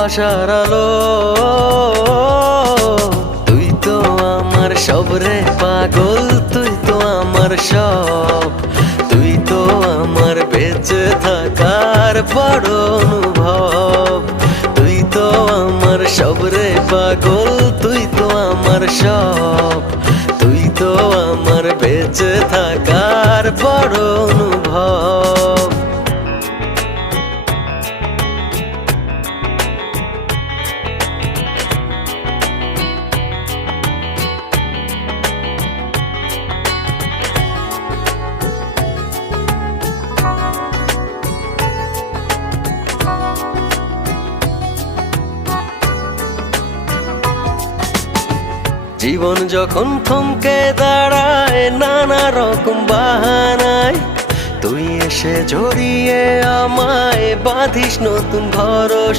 ভালোবাসার আলো। তুই তো আমার সব রে পাগল, তুই তো আমার সব, তুই তো আমার বেঁচে থাকার বড় অনুভব। তুই তো আমার সব রে পাগল, তুই তো আমার সব, তুই তো আমার বেঁচে থাকার বড় অনুভব। জীবন যখন থমকে দাঁড়ায় নানা রকম বাহানায়, তুই এসে জড়িয়ে আমায় বাঁধিস নতুন ভরসা।